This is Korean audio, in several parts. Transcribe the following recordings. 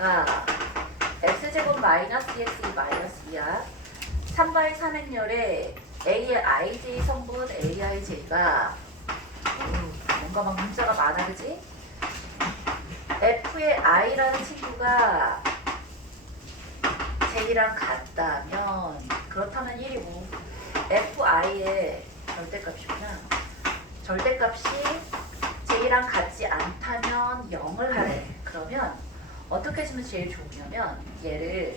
x에다가 x제곱 마이너스 2x 마이너스 2야. 3바의 삼행열에 a의 ij 성분 aij가 뭔가 막 문자가 많아, 그지? f의 i라는 친구가 j랑 같다면 그렇다면 1이고 fi의 절대값이구나. 절대값이 j랑 같지 않다면 0을 하래. 그러면 어떻게 해주면 제일 좋으냐면 얘를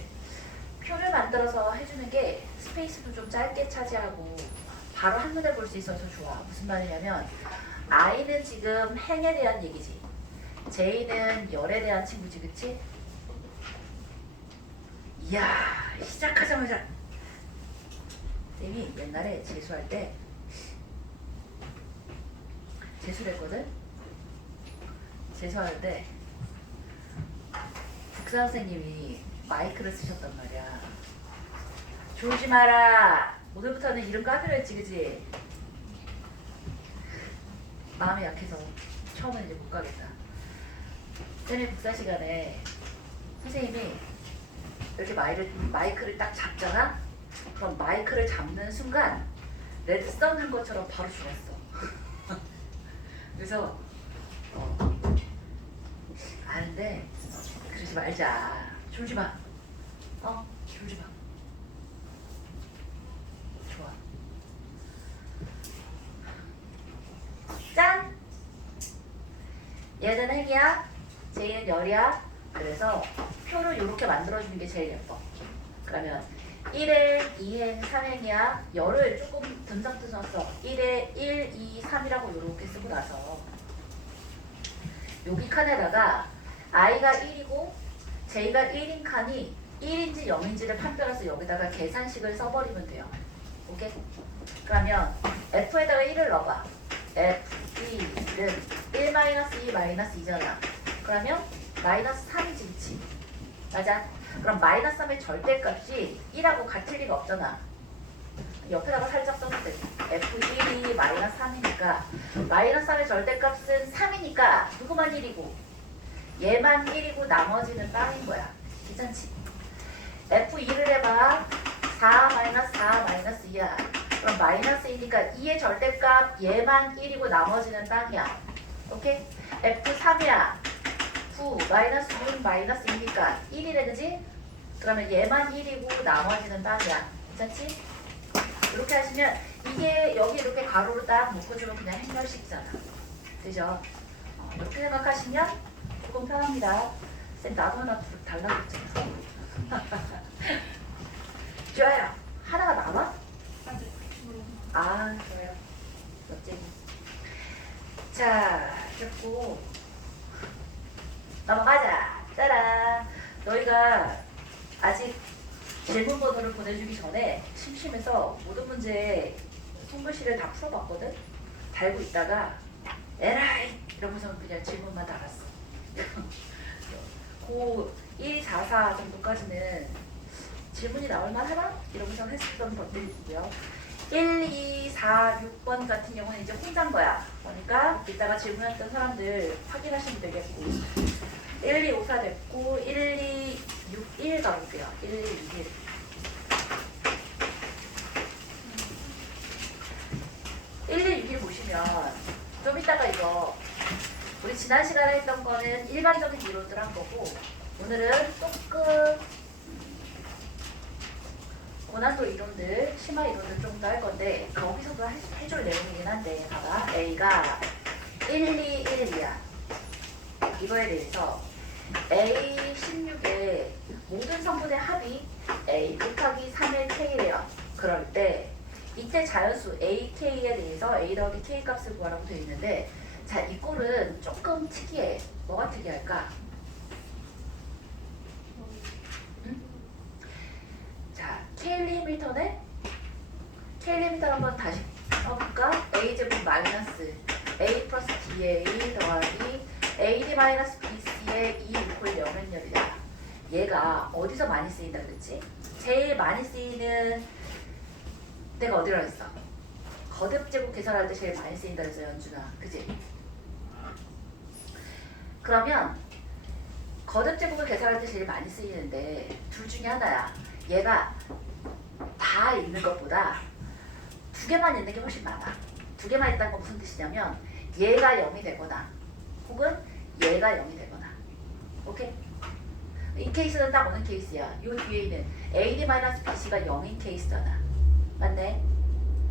표를 만들어서 해주는 게 스페이스도 좀 짧게 차지하고 바로 한눈에 볼 수 있어서 좋아. 무슨 말이냐면 i는 지금 행에 대한 얘기지. j는 열에 대한 친구지, 그치? 이야, 시작하자마자 쌤이 옛날에 재수할 때 재수를 했거든? 재수하는데 국사 선생님이 마이크를 쓰셨단 말이야. 졸지 마라. 오늘부터는 이름 까기로 했지, 그지? 마음이 약해서 처음엔 이제 못 가겠다. 쌤이 국사 시간에 선생님이 이렇게 마이크를 딱 잡잖아? 그럼 마이크를 잡는 순간 레드 써는 것처럼 바로 죽었어. 그래서 아는데 그러지 말자. 졸지 마. 졸지 마. 좋아. 짠! 얘는 핵이야. 쟤는 열이야. 그래서 표를 이렇게 만들어주는 게 제일 예뻐. 그러면 1에 2행 3행이야. 열을 조금 듬성듬성 써. 1에 1, 2, 3이라고 이렇게 쓰고 나서 여기 칸에다가 i가 1이고 j가 1인 칸이 1인지 0인지를 판별해서 여기다가 계산식을 써버리면 돼요. 오케이? 그러면 f에다가 1을 넣어봐. f1은 1-2-2잖아. 그러면 마이너스 3이지, 그치? 맞아? 그럼 마이너스 3의 절대값이 1하고 같을 리가 없잖아. 옆에다가 살짝 써면 돼. f1이 마이너스 3이니까 마이너스 3의 절대값은 3이니까 누구만 1이고 얘만 1이고 나머지는 빵인 거야. 괜찮지? f2를 해봐. 4 마이너스 4 마이너스 2야. 그럼 마이너스 2니까 2의 절대값 얘만 1이고 나머지는 빵이야. 오케이? f3이야. 9 마이너스 6 마이너스 2니까 1이래, 그지? 그러면 얘만 1이고 나머지는 빵이야. 괜찮지? 이렇게 하시면 이게 여기 이렇게 가로로 딱 묶어주면 그냥 행렬식이잖아. 그죠? 이렇게 생각하시면 조금 편합니다. 쌤 나도 하나 달라고 했잖아. 좋아요. 하나가 남아? 아, 좋아요. 멋쟁이. 자, 됐고 넘어가자. 짜란. 너희가 아직 질문 번호를 보내주기 전에 심심해서 모든 문제 통글씨를 다 풀어봤거든? 달고 있다가 에라이! 이러고서 그냥 질문만 달았어. 고 1, 4, 4 정도까지는 질문이 나올만 하나? 이러고서 했었던 것들이 있고요. 1, 2, 4, 6번 같은 경우는 이제 혼자인 거야. 그러니까 이따가 질문했던 사람들 확인하시면 되겠고 1, 2, 5, 4 됐고 1, 2, 6, 1 가볼게요. 1, 2, 6, 1 1, 2, 6, 1 보시면 좀 이따가 이거 우리 지난 시간에 했던 거는 일반적인 이론들 한 거고 오늘은 조금 고난도 이론들, 심화 이론들 좀 더 할 건데 거기서도 해줄 내용이긴 한데 봐봐. A가 1, 2, 1, 2야. 이거에 대해서 A16의 모든 성분의 합이 A 곱하기 3의 K래요. 그럴 때 이때 자연수 AK에 대해서 A 더하기 K 값을 구하라고 되어 있는데 자, 이 꼴은 조금 특이해. 뭐가 특이할까? 자, K리미터네? K리미터 한번 다시 써볼까? A제곱 마이너스 A 플러스 DA 더하기 AD 마이너스 BC의 2 이퀄 0은 열이다. 얘가 어디서 많이 쓰인다 그랬지? 제일 많이 쓰이는 데가 어디라고 했어? 거듭제곱 계산할 때 제일 많이 쓰인다 그랬어, 연준아. 그지? 그러면 거듭제곱을 계산할 때 제일 많이 쓰이는데 둘 중에 하나야. 얘가 다 있는 것보다 두 개만 있는 게 훨씬 많아. 두 개만 있다는 건 무슨 뜻이냐면 얘가 0이 되거나 혹은 얘가 0이 되거나. 오케이? 이 케이스는 딱 오는 케이스야. 요 뒤에 있는 AD-BC가 0인 케이스잖아. 맞네?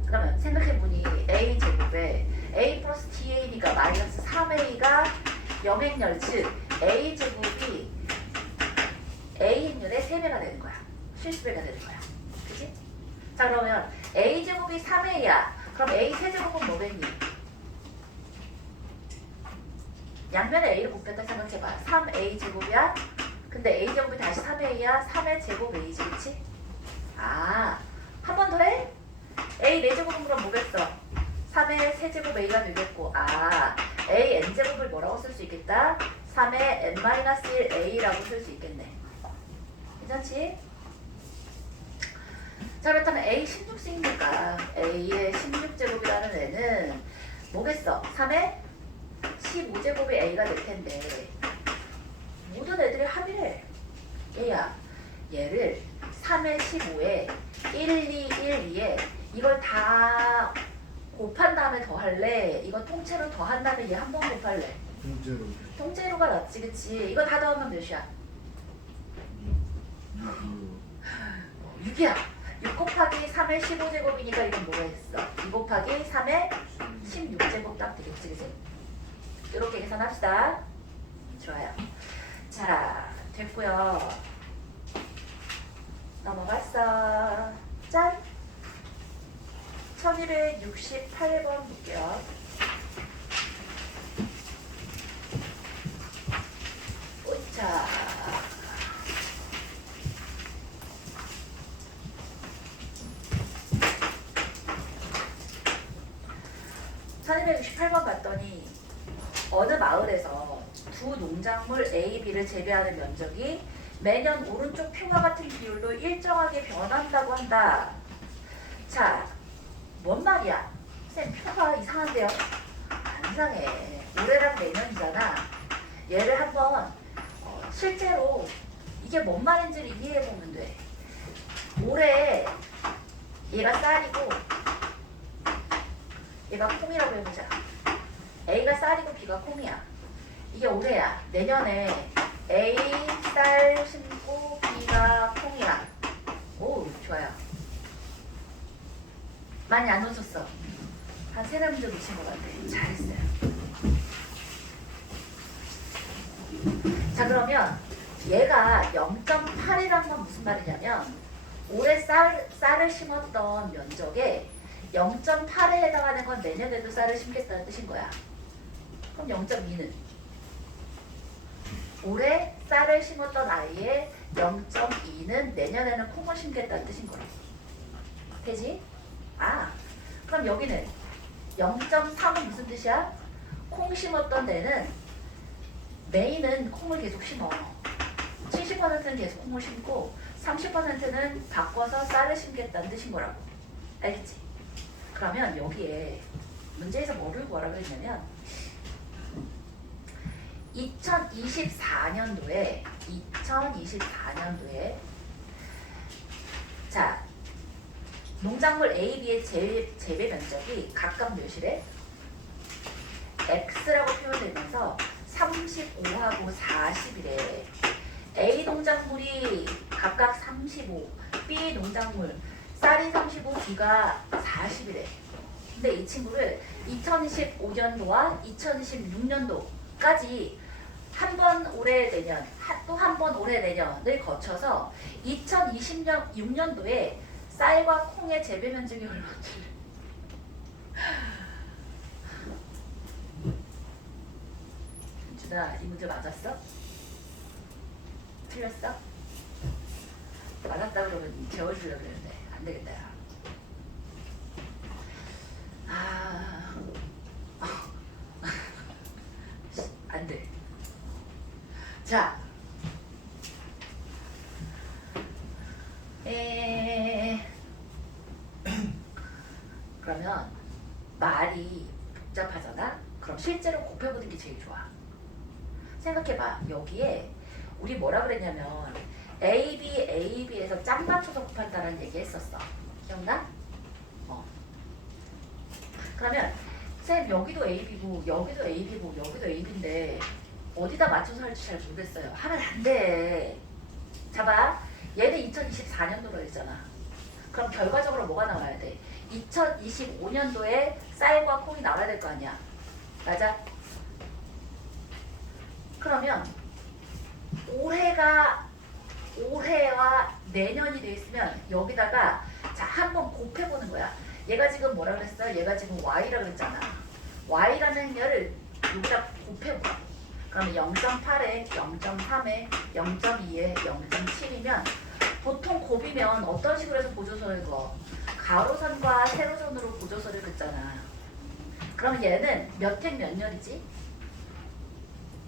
그러면 생각해보니 A제곱에 A 플러스 DA니까 마이너스 3A가 영행렬, 즉 A제곱이 A행렬의 3배가 되는 거야. 실수배가 되는 거야. 그치? 자, 그러면 A제곱이 3A야. 그럼 A 세제곱은 뭐겠니? 양면에 A를 곱했다 생각해봐. 3A제곱이야. 근데 A제곱이 다시 3A야. 3의 제곱 A지, 그치? 아, 한 번 더 해? A 4제곱은 그럼 뭐겠어? 3의 세제곱 A가 되겠고, 아, A n제곱을 뭐라고 쓸 수 있겠다? 3의 n-1 A라고 쓸 수 있겠네. 괜찮지? 자, 그렇다면 A 16씩이니까 A의 16제곱이라는 애는 뭐겠어? 3의 15제곱이 A가 될 텐데 모든 애들이 합의래. 얘야, 얘를 3의 15에 1, 2, 1, 2에 이걸 다 곱한 다음에 더할래? 이거 통째로 더한 다음에 얘 한 번 곱할래? 통째로. 통째로가 낫지, 그치? 이거 다 더하면 몇이야? 6이야. 6 곱하기 3의 15제곱이니까 이건 뭐가 있어? 2 곱하기 3의 16제곱 딱 되겠지, 그치? 이렇게 계산합시다. 좋아요. 자, 됐고요. 넘어갔어. 짠! 1268번 볼게요. 오차. (1268번) 봤더니 어느 마을에서 두 농작물 A, B를 재배하는 면적이 매년 오른쪽 표와 같은 비율로 일정하게 변한다고 한다. 자, 뭔 말이야? 쌤, 표가 이상한데요? 안 이상해. 올해랑 내년이잖아. 얘를 한번 실제로 이게 뭔 말인지를 이해해보면 돼. 올해 얘가 쌀이고 얘가 콩이라고 해보자. A가 쌀이고 B가 콩이야. 이게 올해야. 내년에 A 쌀 심고 B가 콩이야. 오, 좋아요. 많이 안 놓쳤어. 한 3-4문제 놓친 것 같아. 잘했어요. 자, 그러면 얘가 0.8이란 건 무슨 말이냐면 올해 쌀을 심었던 면적에 0.8에 해당하는 건 내년에도 쌀을 심겠다는 뜻인 거야. 그럼 0.2는? 올해 쌀을 심었던 아이의 0.2는 내년에는 콩을 심겠다는 뜻인 거야. 되지? 아, 그럼 여기는 0.3은 무슨 뜻이야? 콩 심었던 데는 메인은 콩을 계속 심어. 70%는 계속 콩을 심고 30%는 바꿔서 쌀을 심겠다는 뜻인 거라고. 알겠지? 그러면 여기에 문제에서 뭐를 구하라고 했냐면 2024년도에 자, 농작물 A, B의 재배 면적이 각각 몇이래? X라고 표현되면서 35하고 40이래. A 농작물이 각각 35, B 농작물 쌀이 35, B가 40이래. 근데 이 친구를 2025년도와 2026년도까지 한 번 올해 내년, 또 한 번 올해 내년을 거쳐서 2026년도에 쌀과 콩의 재배 면적이 얼마인지. 준아, 이 문제 맞았어? 틀렸어? 맞았다 그러면 재워주려고 그랬는데 안 되겠다. 야. 안 돼. 자, 그러면 말이 복잡하잖아? 그럼 실제로 곱해보는 게 제일 좋아. 생각해봐. 여기에 우리 뭐라 그랬냐면 AB에서 짝 맞춰서 곱한다는 얘기 했었어. 기억나? 그러면 쌤 여기도 AB고 여기도 AB고 여기도 AB인데 어디다 맞춰서 할지 잘 모르겠어요. 하면 안 돼. 잡아. 얘는 2024년도로 했잖아. 그럼 결과적으로 뭐가 나와야 돼? 2025년도에 쌀과 콩이 나와야 될 거 아니야. 맞아? 그러면 올해와 내년이 돼 있으면 여기다가 자 한번 곱해보는 거야. 얘가 지금 뭐라 그랬어? 얘가 지금 y라 그랬잖아. y라는 얘를 여기다 곱해보라. 그러면 0.8에 0.3에 0.2에 0.7이면 보통 곱이면 어떤 식으로 해서 보조선을 그어? 가로선과 세로선으로 보조선을 긋잖아. 그럼 얘는 몇 행 몇 열이지?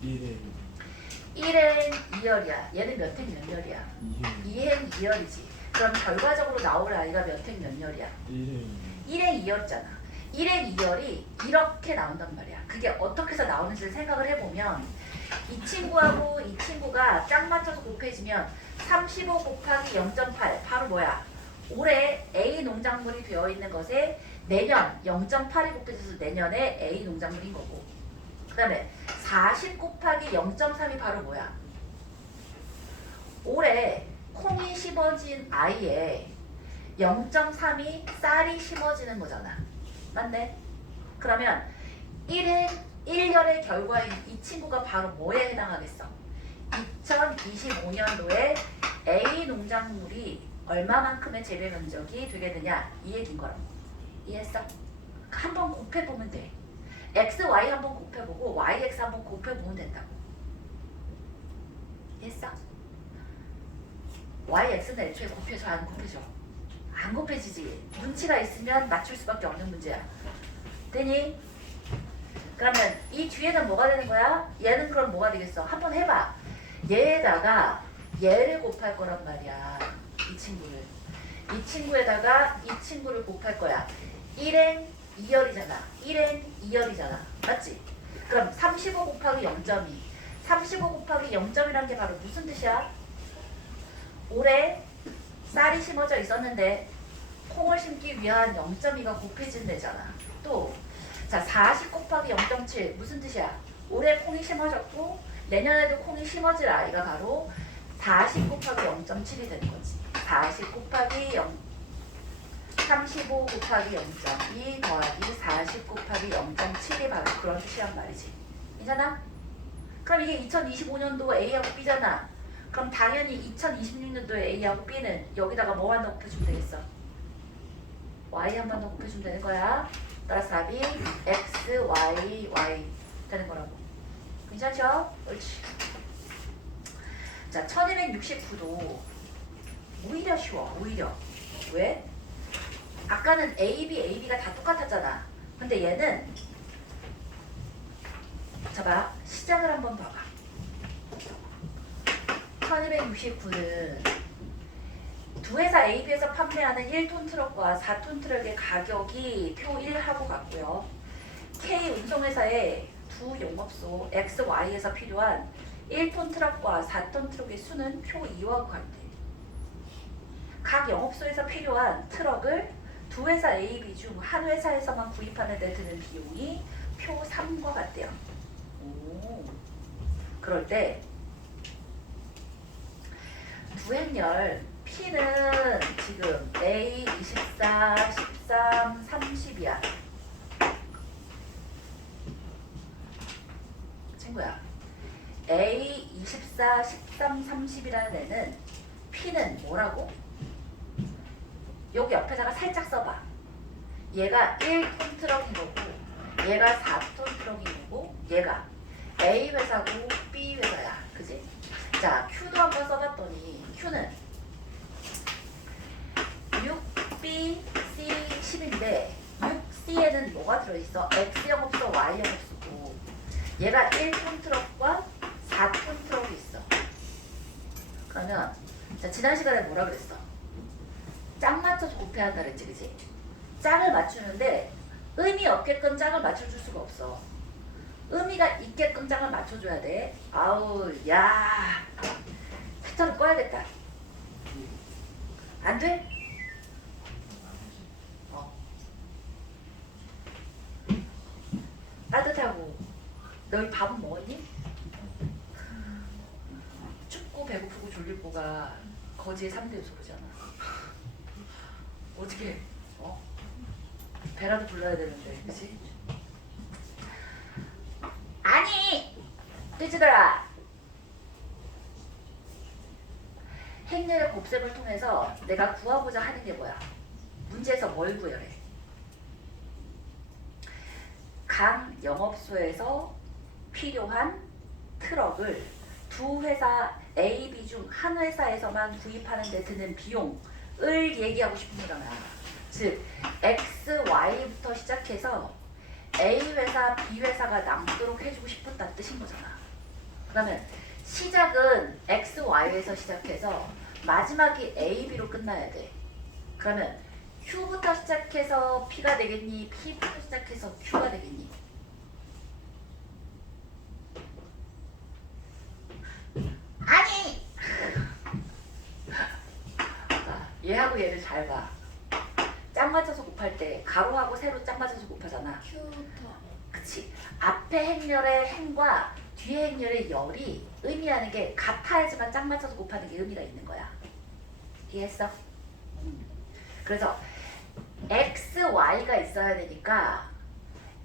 1행 1행 2열이야. 얘는 몇 행 몇 열이야? 2행 2행 2열이지. 그럼 결과적으로 나올 아이가 몇 행 몇 열이야? 1행 1행 2열이잖아. 1행 2열이 이렇게 나온단 말이야. 그게 어떻게 해서 나오는지를 생각을 해보면 이 친구하고 이 친구가 짝 맞춰서 곱해지면 35 곱하기 0.8 바로 뭐야? 올해 A 농작물이 되어 있는 것에 내년 0.8이 곱해져서 내년에 A 농작물인 거고, 그 다음에 40 곱하기 0.3이 바로 뭐야? 올해 콩이 심어진 아이에 0.3이 쌀이 심어지는 거잖아. 맞네? 그러면 1년의 결과인 이 친구가 바로 뭐에 해당하겠어? 2025년도에 A 농작물이 얼마만큼의 재배 면적이 되게 되냐 이 얘기인 거라고. 이해했어? 한번 곱해보면 돼. X, Y 한번 곱해보고 Y, X 한번 곱해보면 된다고. 이해했어? Y, X는 애초에 곱해져 안 곱해져? 안 곱해지지. 눈치가 있으면 맞출 수밖에 없는 문제야. 되니? 그러면 이 뒤에는 뭐가 되는 거야? 얘는 그럼 뭐가 되겠어? 한번 해봐. 얘에다가 얘를 곱할 거란 말이야. 이 친구를. 이 친구에다가 이 친구를 곱할 거야. 1행 2열이잖아. 1행 2열이잖아. 맞지? 그럼 35 곱하기 0.2. 35 곱하기 0점이라는 게 바로 무슨 뜻이야? 올해 쌀이 심어져 있었는데 콩을 심기 위한 0.2가 곱해진 데잖아. 또 자, 40 곱하기 0.7 무슨 뜻이야? 올해 콩이 심어졌고 내년에도 콩이 심어질 아이가 바로 40 곱하기 0.7이 되는 거지. 40 곱하기 35 곱하기 0.2 더하기 40 곱하기 0.7이 바로 그런 뜻이란 말이지. 괜찮아? 그럼 이게 2025년도 A하고 B잖아. 그럼 당연히 2026년도에 A하고 B는 여기다가 뭐 하나 곱해주면 되겠어? Y 한 번 더 곱해주면 되는 거야. 따라서 답이 X, Y, Y 되는 거라고. 괜찮죠? 옳지. 자, 1269도 오히려 쉬워. 오히려. 왜? 아까는 AB가 다 똑같았잖아. 근데 얘는 자봐. 시작을 한번 봐봐. 1269는 두 회사 AB에서 판매하는 1톤 트럭과 4톤 트럭의 가격이 표 1하고 같고요. K 운송회사의 두 영업소 XY에서 필요한 1톤 트럭과 4톤 트럭의 수는 표 2와 같대. 각 영업소에서 필요한 트럭을 두 회사 AB 중 한 회사에서만 구입하는 데 드는 비용이 표 3과 같대요. 오. 그럴 때 두행열 P는 지금 A 24, 13, 30이야. 친구야. A 24, 13, 30이라는 애는 P는 뭐라고? 여기 옆에다가 살짝 써봐. 얘가 1톤 트럭인 거고 얘가 4톤 트럭인 거고 얘가 A 회사고 B 회사야. 그지? 자, Q도 한번 써봤더니 Q는 6B, C, 10인데 6C에는 뭐가 들어있어? X 영업소, Y 영업소고 얘가 1톤 트럭과 4톤 트럭이 있어. 그러면 자, 지난 시간에 뭐라 그랬어? 짝 맞춰서 곱해야 한다 그랬지, 그지? 짝을 맞추는데 의미 없게끔 짝을 맞춰줄 수가 없어. 의미가 있게끔 짝을 맞춰줘야 돼. 아우, 야. 풀어야겠다. 안 돼? 따뜻하고. 너희 밥은 먹었니? 춥고 배고프고 졸릴 거가 거지의 3대 요소잖아. 어떻게 배라도 불러야 되는데, 그치? 아니! 삐지더라! 행렬의 곱셈을 통해서 내가 구하고자 하는 게 뭐야? 문제에서 뭘 구해래? 강 영업소에서 필요한 트럭을 두 회사 A, B 중 한 회사에서만 구입하는 데 드는 비용을 얘기하고 싶은 거잖아. 즉 X, Y부터 시작해서 A 회사, B 회사가 남도록 해주고 싶었다는 뜻인 거잖아. 그러면 시작은 X, Y에서 시작해서 마지막이 A, B로 끝나야 돼. 그러면 Q부터 시작해서 P가 되겠니? P부터 시작해서 Q가 되겠니? 아니! 얘하고 얘를 잘 봐. 짝 맞춰서 곱할 때 가로하고 세로 짝 맞춰서 곱하잖아. Q부터. 그치. 앞에 행렬의 행과 뒤에 행렬의 열이 의미하는 게 같아야지만 짝 맞춰서 곱하는 게 의미가 있는 거야. 이해했어? 그래서 X, Y가 있어야 되니까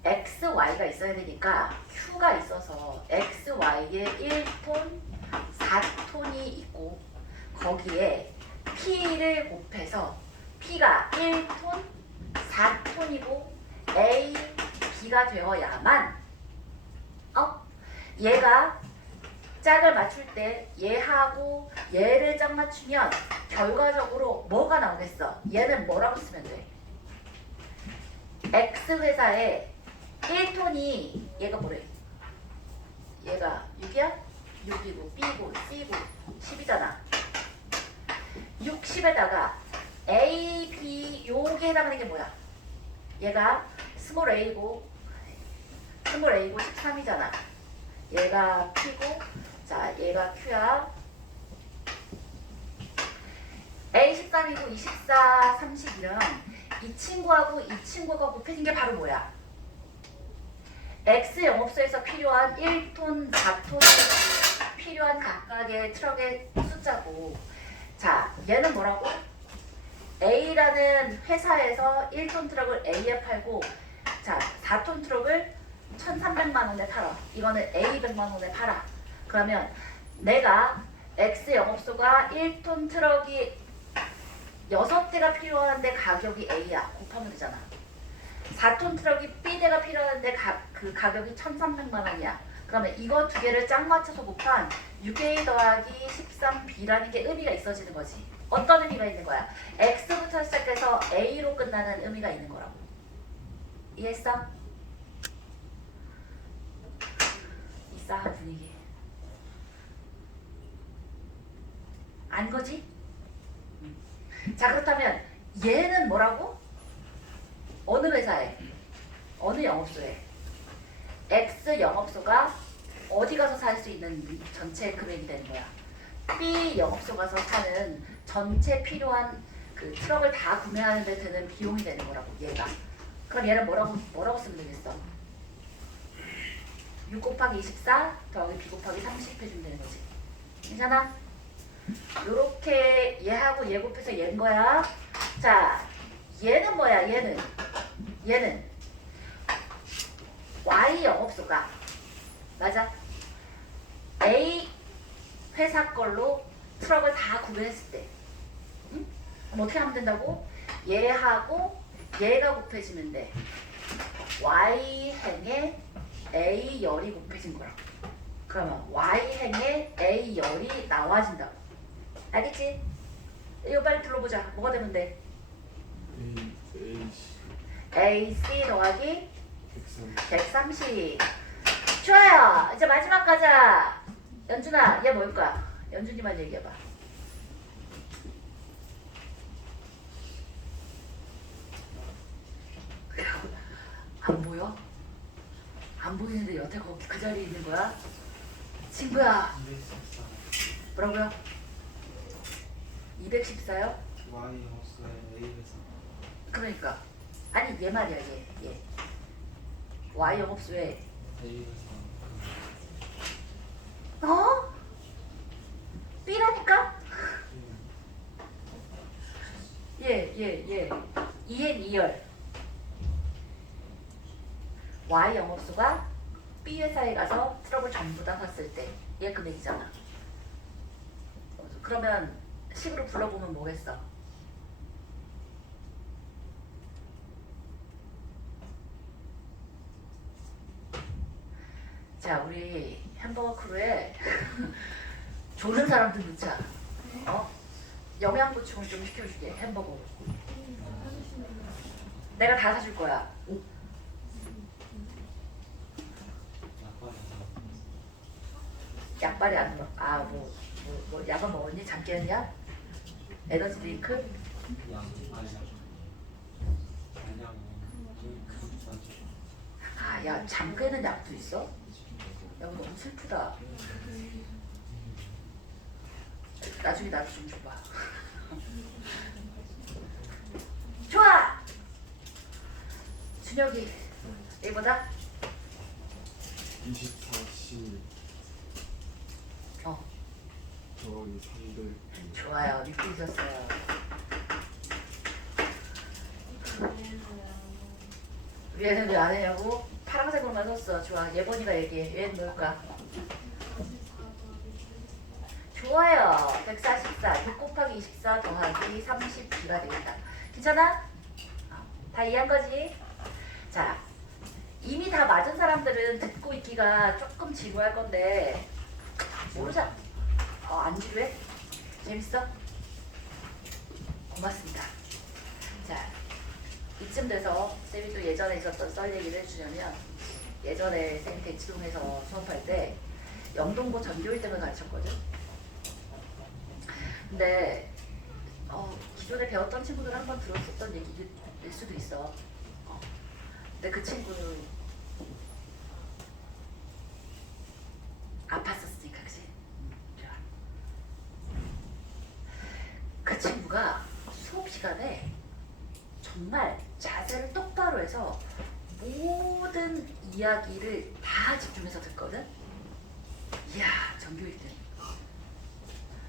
Q가 있어서 X, Y에 1톤, 4톤이 있고 거기에 P를 곱해서 P가 1톤, 4톤이고 A, B가 되어야만 얘가 짝을 맞출 때 얘하고 얘를 짝 맞추면 결과적으로 뭐가 나오겠어? 얘는 뭐라고 쓰면 돼? X 회사에 1톤이 얘가 뭐래? 얘가 6이야? 6이고 B고 C고 10이잖아. 60에다가 A, B 요게 해당하는 게 뭐야? 얘가 스몰 A고 13이잖아. 얘가 P고 자 얘가 Q야. A 13이고 24, 30이면 이 친구하고 이 친구가 곱해진 게 바로 뭐야? X 영업소에서 필요한 1톤, 4톤 필요한 각각의 트럭의 숫자고 자 얘는 뭐라고? A라는 회사에서 1톤 트럭을 A에 팔고 자 4톤 트럭을 1,300만 원에 팔아. 이거는 A 100만 원에 팔아. 그러면 내가 X 영업소가 1톤 트럭이 6대가 필요한데 가격이 A야. 곱하면 되잖아. 4톤 트럭이 B대가 필요한데 그 가격이 1,300만 원이야. 그러면 이거 두 개를 짝 맞춰서 곱한 6A 더하기 13B라는 게 의미가 있어지는 거지. 어떤 의미가 있는 거야? X부터 시작해서 A로 끝나는 의미가 있는 거라고. 이해했어? 이 싸한 분위기. 안 거지? 자 그렇다면 얘는 뭐라고? 어느 회사에? 어느 영업소에? X 영업소가 어디 가서 살 수 있는 전체 금액이 되는 거야. B 영업소 가서 사는 전체 필요한 그 트럭을 다 구매하는 데 드는 비용이 되는 거라고 얘가. 그럼 얘는 뭐라고 쓰면 되겠어? 6 곱하기 24 더하기 B 곱하기 30 해주면 되는 거지. 괜찮아? 요렇게 얘하고 얘 곱해서 얘인 거야. 자 얘는 뭐야? 얘는 Y 영업소가 맞아? A 회사 걸로 트럭을 다 구매했을 때 응? 그럼 어떻게 하면 된다고? 얘하고 얘가 곱해지면 돼. Y행에 A 열이 곱해진 거라고. 그러면 Y행에 A 열이 나와진다고. 알겠지? 이거 빨리 불러보자. 뭐가 되면 돼? AC 더하기 130. 좋아요. 이제 마지막 가자. 연준아, 얘 뭘까? 연준이만 얘기해봐. 안 보여? 안 보이는데 여태 거기 그 자리에 있는 거야? 친구야. 뭐라고요? 214요? Y 없어요. A에서 그러니까 아니 얘 말이야 얘 Y 영업수에 A에서 어? B라니까? 얘 2엔 2열 Y 영업수가 B 회사에 가서 트럭을 전부 다 샀을 때 얘 금액이잖아. 그러면 식으로 불러보면 뭐겠어? 자, 우리 햄버거 크루에 조는 사람들 넣자. 어? 영양 보충을 좀 시켜줄게. 햄버거. 내가 다 사줄 거야. 약발이 안 들어. 아, 뭐 약은 먹었니? 잠깨었냐? 에너지 드링크? 아, 야, 잠깨는 약도 있어? 야, 이거 너무 슬프다. 나중에 나도 좀 줘봐. 좋아! 준혁이, 이거다? 24시 어, 저기 300 좋아요. 믿고 있었어요. 얘는 왜 안 했냐고? 파란색으로만 썼어. 좋아. 예본이가 얘기해. 얘는 뭘까? 좋아요. 144. 6 곱하기 24 더하기 32가 되겠다. 괜찮아? 다 이해한 거지? 자, 이미 다 맞은 사람들은 듣고 있기가 조금 지루할 건데 모르잖아. 안 지루해? 재밌어? 고맙습니다. 자, 이쯤 돼서 쌤이 또 예전에 있었던 썰 얘기를 해주냐면 예전에 쌤이 대치동에서 수업할 때 영동고 전교 1등을 가르쳤거든. 근데 기존에 배웠던 친구들 한 번 들었었던 얘기일 수도 있어. 근데 그 친구는 아팠었으니까, 그치? 좋아. 그 친구가 수업 시간에 정말 자세를 똑바로 해서 모든 이야기를 다 집중해서 듣거든? 이야, 전교 1등.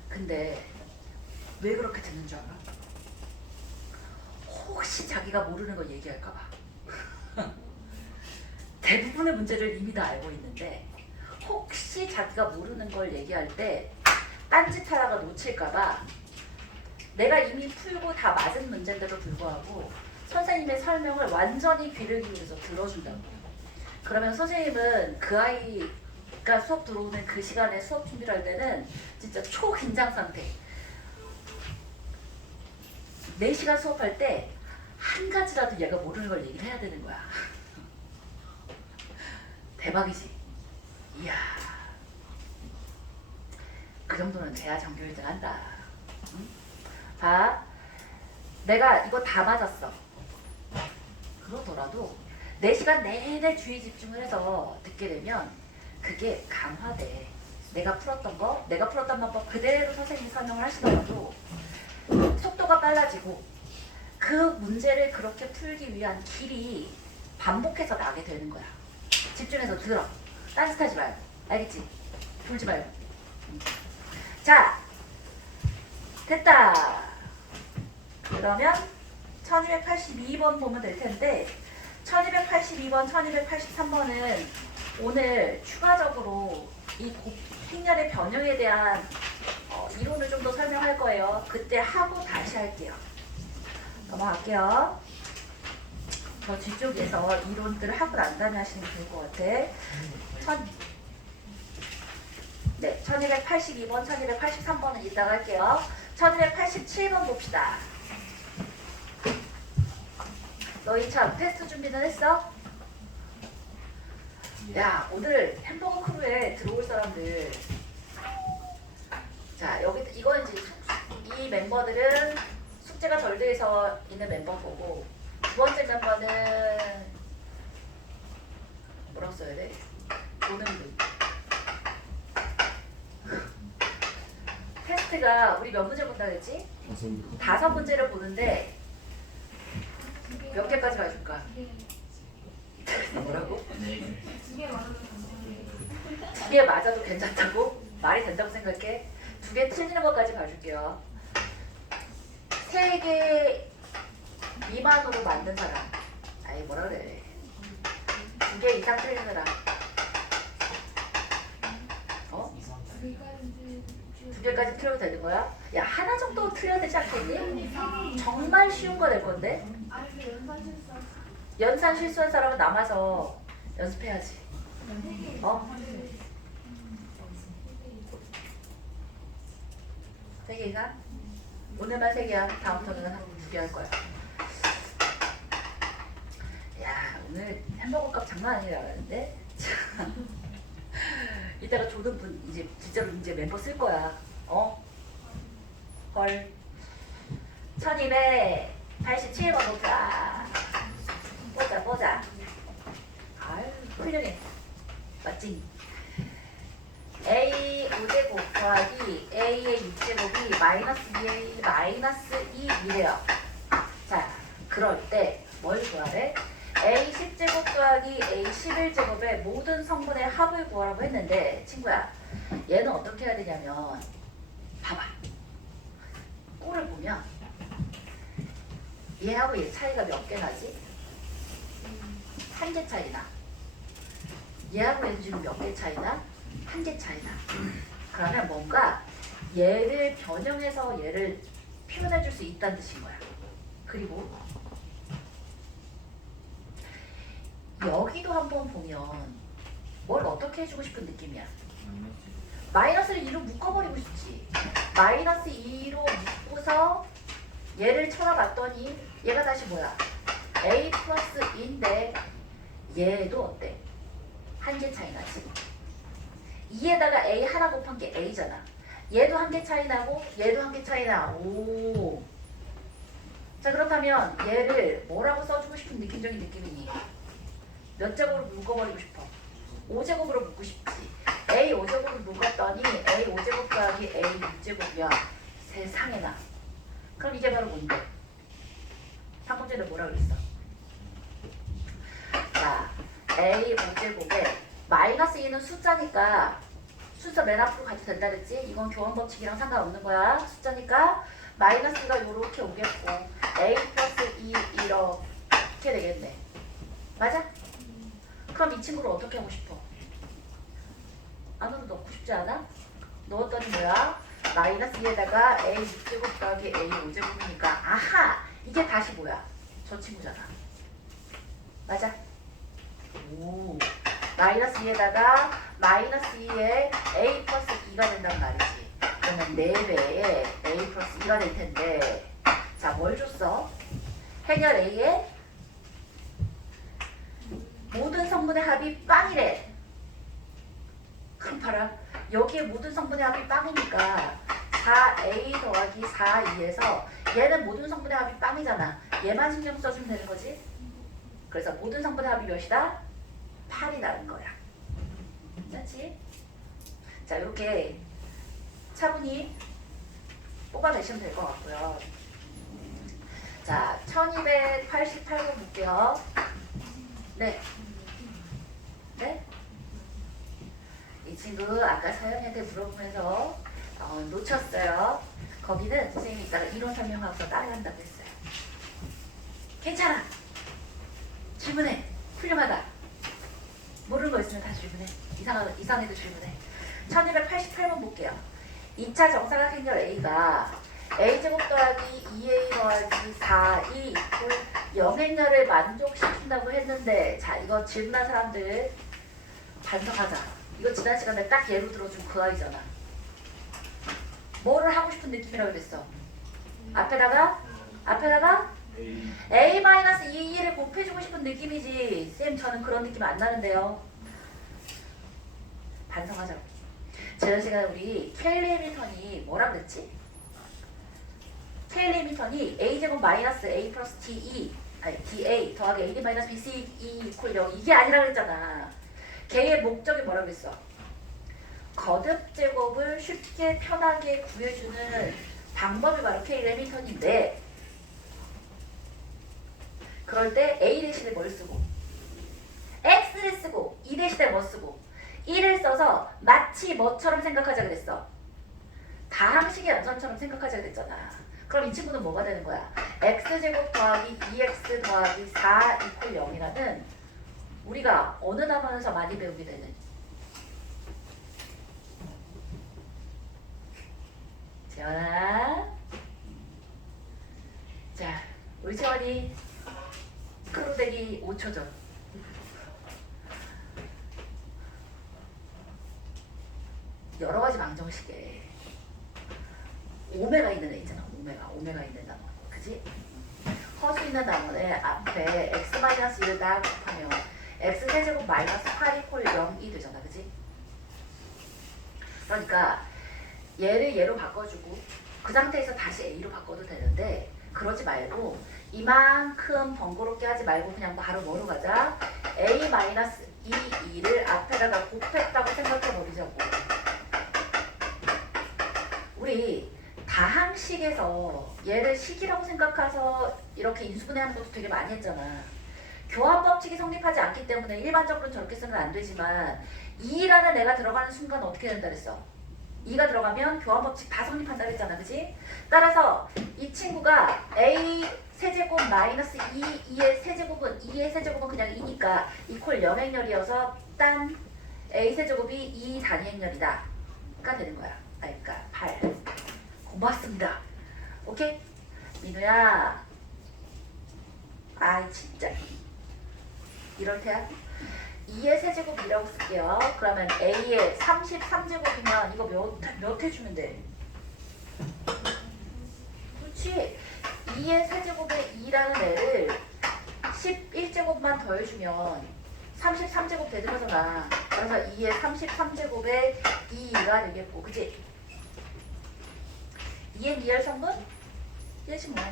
근데 왜 그렇게 듣는 줄 알아? 혹시 자기가 모르는 거 얘기할까 봐. 대부분의 문제를 이미 다 알고 있는데 혹시 자기가 모르는 걸 얘기할 때 딴짓 하다가 놓칠까 봐 내가 이미 풀고 다 맞은 문제인데도 불구하고 선생님의 설명을 완전히 귀를 기울여서 들어준다고. 그러면 선생님은 그 아이가 수업 들어오는 그 시간에 수업 준비를 할 때는 진짜 초긴장 상태. 4시간 수업할 때 한 가지라도 얘가 모르는 걸 얘기를 해야 되는 거야. 대박이지? 이야, 그 정도는 돼야 전교 1등 한다. 응? 봐, 내가 이거 다 맞았어. 그러더라도 4시간 내내 주의 집중을 해서 듣게 되면 그게 강화돼. 내가 풀었던 방법 그대로 선생님이 설명을 하시더라도 속도가 빨라지고 그 문제를 그렇게 풀기 위한 길이 반복해서 나게 되는 거야. 집중해서 들어. 딴짓하지 말고. 알겠지? 졸지 말고. 자, 됐다. 그러면 1282번 보면 될 텐데 1282번, 1283번은 오늘 추가적으로 이 곱행렬의 변형에 대한 이론을 좀 더 설명할 거예요. 그때 하고 다시 할게요. 넘어갈게요. 저 뒤쪽에서 이론들을 하고 난 다음에 하시면 될 것 같아. 1282번, 1283번은 이따가 할게요. 1287번 봅시다. 너희 참 테스트 준비는 했어? 야, 오늘 햄버거 크루에 들어올 사람들. 자, 여기 이건 이제 이 멤버들은 숙제가 덜 돼서 있는 멤버고, 두 번째 멤버는 뭐라고 써야 돼? 노는 분. 테스트 파트가 우리 몇 문제 본다 그랬지? 5개. 5문제를 보는데 몇 개까지 봐줄까? 뭐라고? 두 개 맞아도 괜찮다고? 말이 된다고 생각해? 2개 틀리는 것까지 봐줄게요. 3개 미만으로 만든 사람. 아이 뭐라 그래. 2개 이상 틀리는 사람. 어? 2개까지 틀려도 되는 거야? 야 하나 정도 틀려야 되지 않겠니? 정말 쉬운 거 될 건데? 연산 실수한 사람은 남아서 연습해야지. 어? 3개 이상? 오늘만 3개야. 다음부터는 2개 할 거야. 야 오늘 햄버거 값 장난 아니라는데? 이따가 조던 분 이제 진짜로 이제 멤버 쓸 거야. 어? 헐. 1287번 보자. 보자. 아유 훌륭해. 맞지? A 5제곱 더하기 A의 6제곱이 마이너스 2A 마이너스 2이래요. 자, 그럴 때 뭘 구하래? A 10제곱 더하기 A 11제곱의 모든 성분의 합을 구하라고 했는데 친구야, 얘는 어떻게 해야 되냐면 봐봐. 꼴을 보면 얘하고 얘 차이가 몇 개 나지? 1개 차이 나. 얘하고 얘는 지금 몇 개 차이 나? 1개 차이 나. 그러면 뭔가 얘를 변형해서 얘를 표현해 줄 수 있다는 뜻인 거야. 그리고 여기도 한번 보면 뭘 어떻게 해주고 싶은 느낌이야. 마이너스를 2로 묶어버리고 싶지. 마이너스 2로 묶고서 얘를 쳐다봤더니 얘가 다시 뭐야? A 플러스 2인데 얘도 어때? 1개 차이 나지. 2에다가 A 하나 곱한 게 A잖아. 얘도 1개 차이 나고 얘도 1개 차이 나. 오. 자 그렇다면 얘를 뭐라고 써주고 싶은 느낌적인 느낌이니? 몇 제곱으로 묶어버리고 싶어? 5제곱으로 묶고 싶지. A 5제곱을 묶었더니 A 5제곱 더하기 A 6제곱이야. 세상에나. 그럼 이게 바로 뭔데? 한 문제는 뭐라 그랬어? 자, A 5제곱에 마이너스 2는 숫자니까 순서 맨 앞으로 가도 된다 그랬지? 이건 교환 법칙이랑 상관없는 거야. 숫자니까 마이너스가 요렇게 오겠고 A 플러스 2 이렇게 되겠네. 맞아? 그럼 이 친구를 어떻게 하고 싶어? 안으로 넣고 싶지 않아? 넣었더니 뭐야? 마이너스 2에다가 A 6제곱 더하기 A 5제곱이니까 아하! 이게 다시 뭐야? 저 친구잖아. 맞아? 오. 마이너스 2에다가 마이너스 2에 A 플러스 2가 된단 말이지. 그러면 4배에 A 플러스 2가 될 텐데 자, 뭘 줬어? 해결 A에 모든 성분의 합이 빵이래. 그럼 봐라. 여기에 모든 성분의 합이 빵이니까 4A 더하기 4E에서 얘는 모든 성분의 합이 빵이잖아. 얘만 신경 써주면 되는 거지. 그래서 모든 성분의 합이 몇이다? 8이라는 거야. 그렇지? 자, 이렇게 차분히 뽑아내시면 될 것 같고요. 자, 1288번 볼게요. 네. 네? 이 친구 아까 서연이한테 물어보면서 놓쳤어요. 거기는 선생님이 이따가 이론 설명하고서 따라간다고 했어요. 괜찮아. 질문해. 훌륭하다. 모르는 거 있으면 다 질문해. 이상해도 질문해. 1288번 볼게요. 2차 정사각행렬 A가 A제곱 더하기 2A 더하기 4이 영행렬을 만족시킨다고 했는데 자 이거 질문한 사람들 반성하자. 이거 지난 시간에 딱 예로 들어준 그 아이잖아. 뭐를 하고 싶은 느낌이라고 그랬어? 앞에다가 A-2를 곱해주고 싶은 느낌이지. 쌤 저는 그런 느낌 안 나는데요. 반성하자고. 지난 시간에 우리 켈리 해밀턴이 뭐라 그랬지? 켈리 해밀턴이 A제곱 마이너스 A 플러스 DA 더하기 AD 마이너스 BC 이퀄 이게 아니라 그랬잖아. 걔의 목적이 뭐라 그랬어? 거듭 제곱을 쉽게 편하게 구해주는 방법이 바로 K-레미턴인데 그럴 때 A 대신에 뭘 쓰고 X를 쓰고 E 대신에 뭐 쓰고 1을 써서 마치 뭐처럼 생각하자 그랬어. 다항식의 연산처럼 생각하자 그랬잖아. 그럼 이 친구는 뭐가 되는 거야? X제곱 더하기 2X 더하기 4 이퀄 0이라는 우리가 어느 단원에서 많이 배우게 되는 재현아 자 우리 재현이 크로대기 5초 전 여러 가지 방정식에 오메가 있는 애 있잖아. 오메가 있는 단원 그지? 허수 있는 단원에 앞에 x-1을 다 곱하면 x-세제곱 마이너스 8 이퀄 0이 되잖아 그지? 그러니까 얘를 얘로 바꿔주고 그 상태에서 다시 a로 바꿔도 되는데 그러지 말고 이만큼 번거롭게 하지 말고 그냥 바로 뭐로 가자? a 마이너스 2를 앞에다가 곱했다고 생각해 버리자고. 우리 다항식에서 얘를 식이라고 생각해서 이렇게 인수분해하는 것도 되게 많이 했잖아. 교환 법칙이 성립하지 않기 때문에 일반적으로는 저렇게 쓰면 안 되지만 2라는 애가 들어가는 순간 어떻게 된다 그랬어? 2가 들어가면 교환 법칙 다 성립한다 그랬잖아. 그지? 따라서 이 친구가 a 세제곱 마이너스 2의 세제곱은 2의 세제곱은 그냥 2니까 이퀄 0행렬이어서 딴 a 세제곱이 2 단위 행렬이다 가 되는 거야. 그러니까 8. 고맙습니다. 오케이? 민우야. 아이 진짜 이럴 테야. 2의 세제곱이라고 쓸게요. 그러면 a의 33제곱이면 이거 몇 해주면 돼? 그렇지. 2의 세제곱에 2라는 애를 11제곱만 더해주면 33제곱 되는 거잖아. 그래서 2의 33제곱에 2가 되겠고 그치? 2의 2열 성분? 1지 뭐.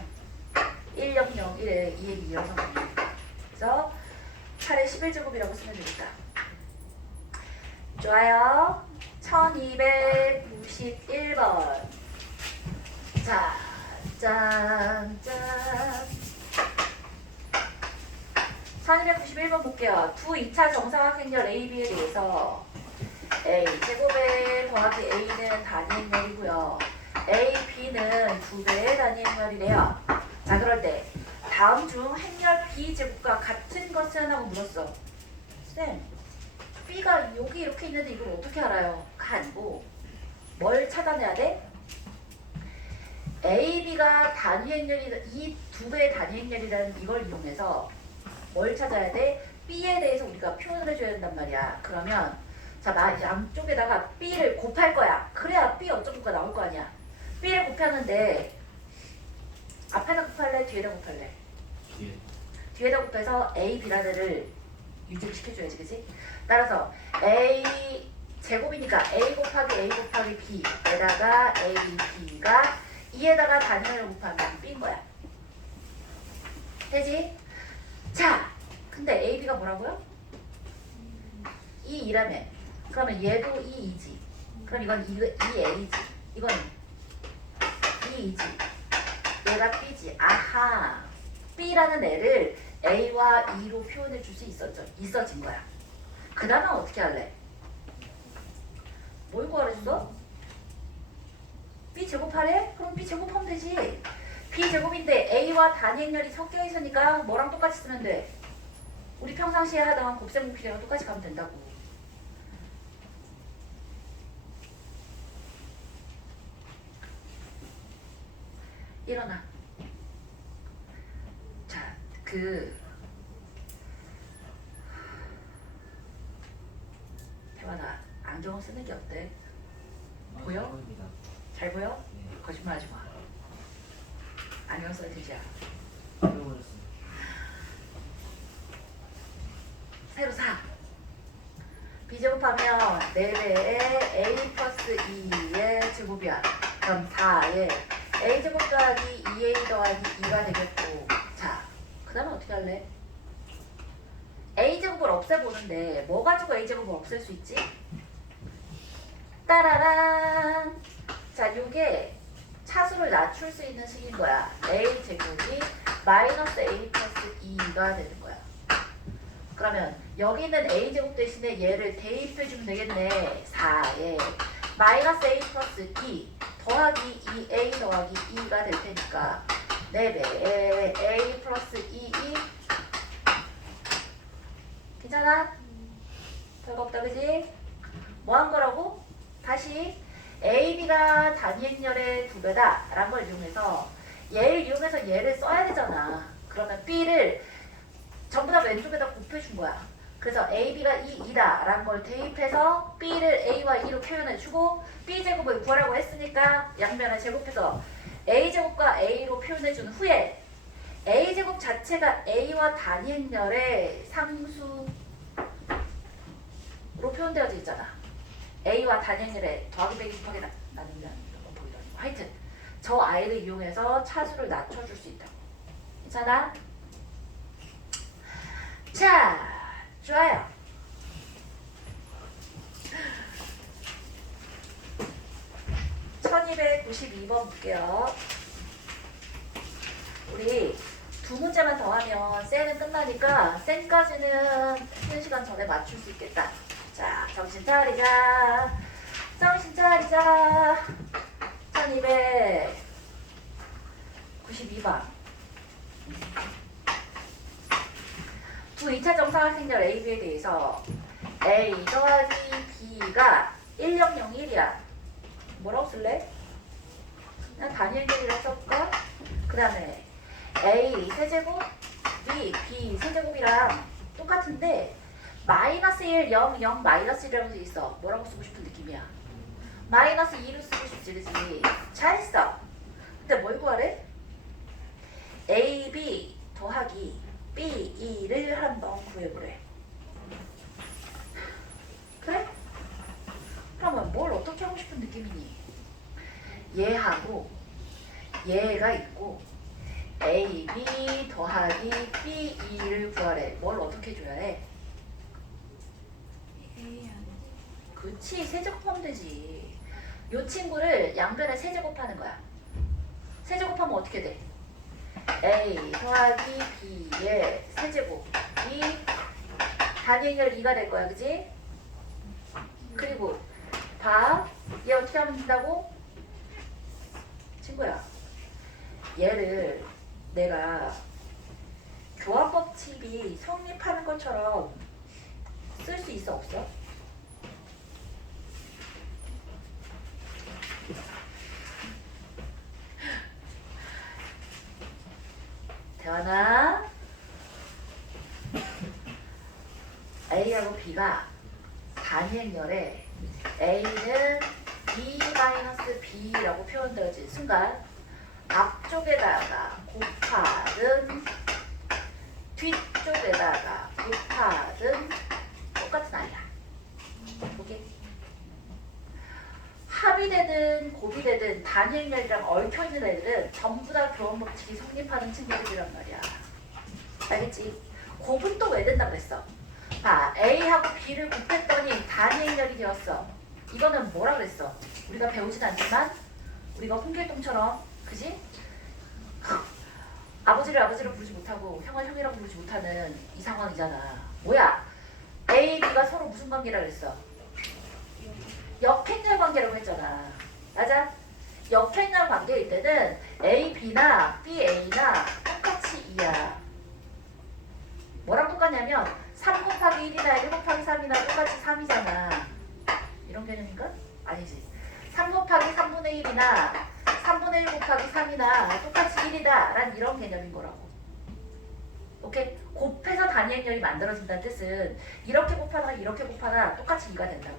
1, 0, 0, 1에 2의 2열 성분. 그래서 8의 11제곱이라고 쓰면 되겠다. 좋아요. 1291번. 자, 짠, 짠. 1291번 볼게요. 두 2차 정사각 행렬 AB에 대해서 A 제곱에 더하기 A는 단위 행렬이고요. A, B는 2배의 단위 행렬이래요. 자, 그럴 때 다음 중 행렬 B 제곱과 같은 것은 하고 물었어. 쌤, B가 여기 이렇게 있는데 이걸 어떻게 알아요? 가 아니고 뭘 찾아내야 돼? A, B가 단위 행렬이 이 2배의 단위 행렬이라는 이걸 이용해서 뭘 찾아야 돼? B에 대해서 우리가 표현을 해줘야 된단 말이야. 그러면 자, 양쪽에다가 B를 곱할 거야. 그래야 B 어쩌고가 나올 거 아니야. B를 곱하는데 앞에다 곱할래? 뒤에다 곱할래? 뒤에다 곱해서 A, B라는 애를 유지시켜줘야지, 그치? 따라서 A 제곱이니까 A 곱하기 B에다가 A, B가 2에다가 단위를 곱하면 B인 거야. 되지? 자, 근데 A, B가 뭐라고요? 2, 2라며. 그러면 얘도 2, 2지. 그럼 이건 2A지. 이건 2, 2지. 얘가 B지. 아하. B라는 애를 A와 2로 표현해 줄 수 있어진 거야. 그 다음에 어떻게 할래? 뭘 구하랬어? B 제곱하래? 그럼 B 제곱하면 되지. B 제곱인데 A와 단위 행렬이 섞여 있으니까 뭐랑 똑같이 쓰면 돼? 우리 평상시에 하던 곱셈 곱필이랑 똑같이 가면 된다고. 일어나. 자, 대화나 안경을 쓰는 게 어때? 보여? 보입니다. 잘 보여? 네. 거짓말하지 마. 안경 써야 되지 않아? 잃어버렸어요. 새로 사. B 제곱하면 4배의 A 플러스 2의 제곱이야. 그럼 4에 A 제곱 더하기 2A 더하기 2가 되겠고. 자, 그 다음에 어떻게 할래? A 제곱을 없애보는데 뭐 가지고 A 제곱을 없앨 수 있지? 따라란. 자, 요게 차수를 낮출 수 있는 식인 거야. a 제곱이 마이너스 a 플러스 2가 되는 거야. 그러면 여기 있는 a 제곱 대신에 얘를 대입해주면 되겠네. 4에 마이너스 a 플러스 2 더하기 2a 더하기 2가 될 테니까 4배에 a 플러스 2 괜찮아? 별거 없다 그지? 뭐 한 거라고? 다시 a, b가 단위행렬의 2배다 라는 걸 이용해서 얘를 이용해서 얘를 써야 되잖아. 그러면 b를 전부 다 왼쪽에다 곱해준 거야. 그래서 a, b가 2, 2다 라는 걸 대입해서 b를 a와 2로 표현해주고 b제곱을 구하라고 했으니까 양면을 제곱해서 a제곱과 a로 표현해준 후에 a제곱 자체가 a와 단위행렬의 상수로 표현되어져 있잖아. a와 단위행렬의 더하기 빼기 곱하기 나누면 이런 거 보이더니 하여튼 저 아이를 이용해서 차수를 낮춰줄 수 있다고. 괜찮아? 자, 좋아요. (1292번) 볼게요. 우리 두 문제만 더 하면 쌤은 끝나니까 쌤까지는 1시간 전에 맞출 수 있겠다. 자, 정신 차리자. 정신 차리자. 1292번. 두 2차 정사각형렬 AB에 대해서 A 더하기 B가 1001이야. 뭐라고 쓸래? 그냥 단위행렬이라고 써볼까? 그 다음에 A 세제곱, B 세제곱이랑 똑같은데 마이너스 1, 0, 0, 마이너스 1이라고 돼 있어. 뭐라고 쓰고 싶은 느낌이야? 마이너스 2로 쓰고 싶지, 그치? 잘했어. 근데 뭘 구하래? AB 더하기 B2를 한번 구해보래. 그래? 그러면 뭘 어떻게 하고 싶은 느낌이니? 얘하고 얘가 있고 AB 더하기 B2를 구하래. 뭘 어떻게 줘야 해? 그치, 세제곱하면 되지. 요 친구를 양변에 세제곱하는 거야. 세제곱하면 어떻게 돼? A 더하기 B의 세제곱이 단위행렬 2가 될 거야, 그지? 그리고 봐, 얘 어떻게 하면 된다고? 친구야, 얘를 내가 교환법칙이 성립하는 것처럼 쓸 수 있어, 없어? 대환아, A하고 B가 단위행렬에 A는 B-B라고 표현되어진 순간 앞쪽에다가 곱하든 뒤쪽에다가 곱하든 똑같은 아이야. 오케이? 합이 되든 곱이 되든 단위행렬이랑 얽혀있는 애들은 전부 다 교환법칙이 성립하는 친구들이란 말이야. 알겠지? 곱은 또 왜 된다고 그랬어? 봐, A하고 B를 곱했더니 단위행렬이 되었어. 이거는 뭐라 그랬어? 우리가 배우진 않지만 우리가 홍길동처럼, 그지? 아버지를 아버지로 부르지 못하고 형을 형이라고 부르지 못하는 이 상황이잖아. 뭐야? A, B가 서로 무슨 관계라 그랬어? 역행렬 관계라고 했잖아. 맞아? 역행렬 관계일 때는 A, B나 B, A나 똑같이 2야. 뭐랑 똑같냐면 3 곱하기 1이나 1 곱하기 3이나 똑같이 3이잖아. 이런 개념인가? 아니지. 3 곱하기 3분의 1이나 3분의 1 곱하기 3이나 똑같이 1이다 라는 이런 개념인 거라고. 오케이? 곱해서 단위행렬이 만들어진다는 뜻은 이렇게 곱하나 이렇게 곱하나 똑같이 2가 된다고.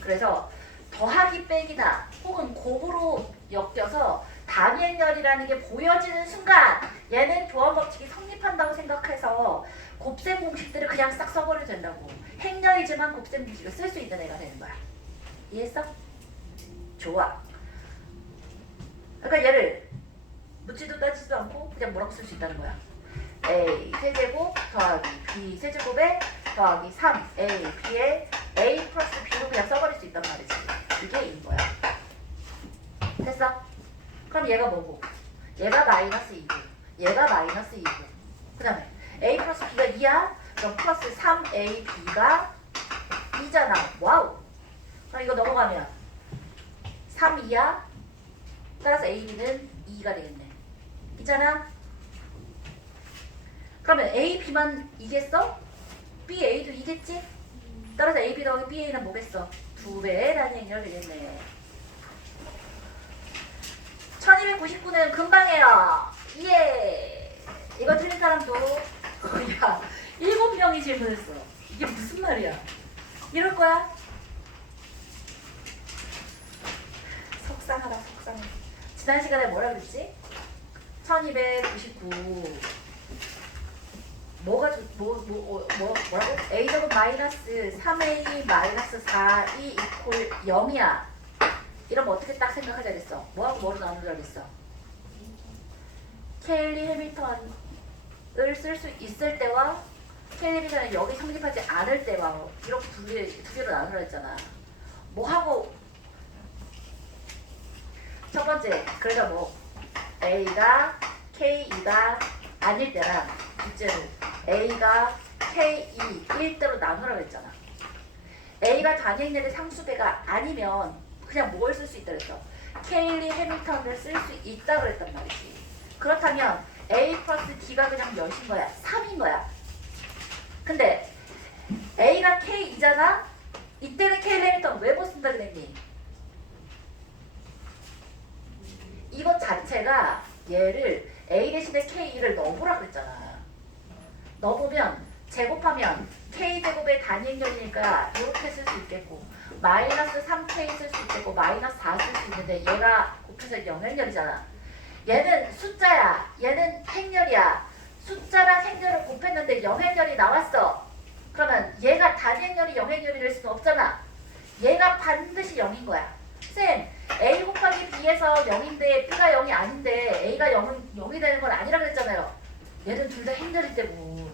그래서 더하기 빼기나 혹은 곱으로 엮여서 단위행렬이라는 게 보여지는 순간 얘는 교환법칙이 성립한다고 생각해서 곱셈 공식들을 그냥 싹 써버려도 된다고. 행렬이지만 곱셈 공식을 쓸 수 있는 애가 되는 거야. 이해했어? 좋아. 그러니까 얘를 묻지도 따지지도 않고 그냥 뭐라고 쓸 수 있다는 거야. A 세제곱 더하기 B 세제곱에 더하기 3 A B에 A 플러스 B로 그냥 써버릴 수 있단 말이지. 이게 2인 거야. 됐어? 그럼 얘가 뭐고? 얘가 마이너스 2고 얘가 마이너스 2고 그 다음에 a 플러스 b가 2야? 그럼 플러스 3ab가 2잖아. 와우. 그럼 이거 넘어가면 3, 2야? 따라서 ab는 2가 되겠네. 있잖아? 그러면 a, b만 이겠어? b, a도 이겠지? 따라서 a, b 더하기 b, a는 뭐겠어? 2배의 단위행렬 되겠네. 1299는 금방해요. 예. 이거 틀린 사람도 야 7명이 질문했어. 이게 무슨 말이야? 이럴 거야? 속상하다 속상해. 지난 시간에 뭐라 그랬지? 1299 뭐라고? a제곱 마이너스 3a 마이너스 4이 이퀄 0이야. 이러면 어떻게 딱 생각하자 그랬어? 뭐하고 뭐로 나누자 그랬어? 케일리 해밀턴을 쓸 수 있을 때와 케일리 해밀턴이 여기 성립하지 않을 때와 이렇게 두 개로 나누라 했잖아. 뭐하고 첫 번째 그래서 뭐 A가 K2가 아닐 때랑 둘째는 A가 K2 1대로 나누라 그랬잖아. A가 단위행렬의 상수배가 아니면 그냥 뭘 쓸 수 있다 그랬어? 케일리 해밀턴을 쓸 수 있다 그랬단 말이지. 그렇다면 A 플러스 D가 그냥 몇인 거야? 3인 거야. 근데 A가 K2잖아? 이때는 케일리 해밀턴 왜 못 쓴다 그랬니? 이것 자체가 얘를 A 대신에 K2를 넣어보라 그랬잖아. 넣어보면 제곱하면 K제곱의 단위행렬이니까 이렇게 쓸 수 있겠고 마이너스 3K 쓸 수 있겠고 마이너스 4 쓸 수 있는데 얘가 곱해서 영행렬이잖아. 얘는 숫자야. 얘는 행렬이야. 숫자랑 행렬을 곱했는데 영행렬이 나왔어. 그러면 얘가 단위행렬이 영행렬이 될 수는 없잖아. 얘가 반드시 0인 거야. 쌤, A 곱하기 B에서 0인데 B가 0이 아닌데 A가 0이 되는 건 아니라 그랬잖아요. 얘는 둘 다 행렬일 때고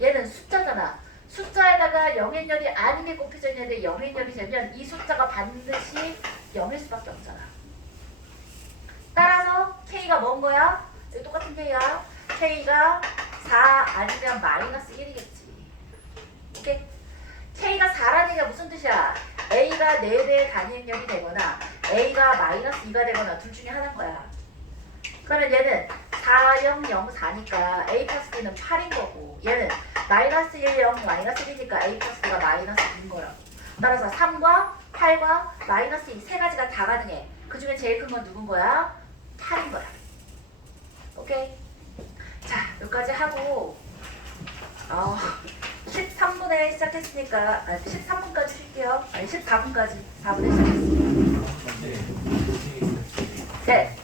얘는 숫자잖아. 숫자에다가 영행렬이 아닌 게 곱해져 있는데 영행렬이 되면 이 숫자가 반드시 0일 수밖에 없잖아. 따라서 K가 뭔 거야? 여기 똑같은 K야. K가 4 아니면 마이너스 1이겠지. 오케이? K가 4라는 얘기가 무슨 뜻이야? A가 4배의 단위행렬이 되거나 A가 마이너스 2가 되거나 둘 중에 하나인 거야. 그러면 얘는 4, 0, 0, 4니까 A 플러스 B는 8인 거고 얘는 마이너스 1, 0, 마이너스 1이니까 A 플러스 B가 마이너스 2인 거라고. 따라서 3과 8과 마이너스 2 세 가지가 다 가능해. 그 중에 제일 큰 건 누군 거야? 8인 거야. 오케이? 자, 여기까지 하고 13분에 시작했으니까 13분까지 쉴게요. 아니 14분까지 4분에 시작했습니다. 네.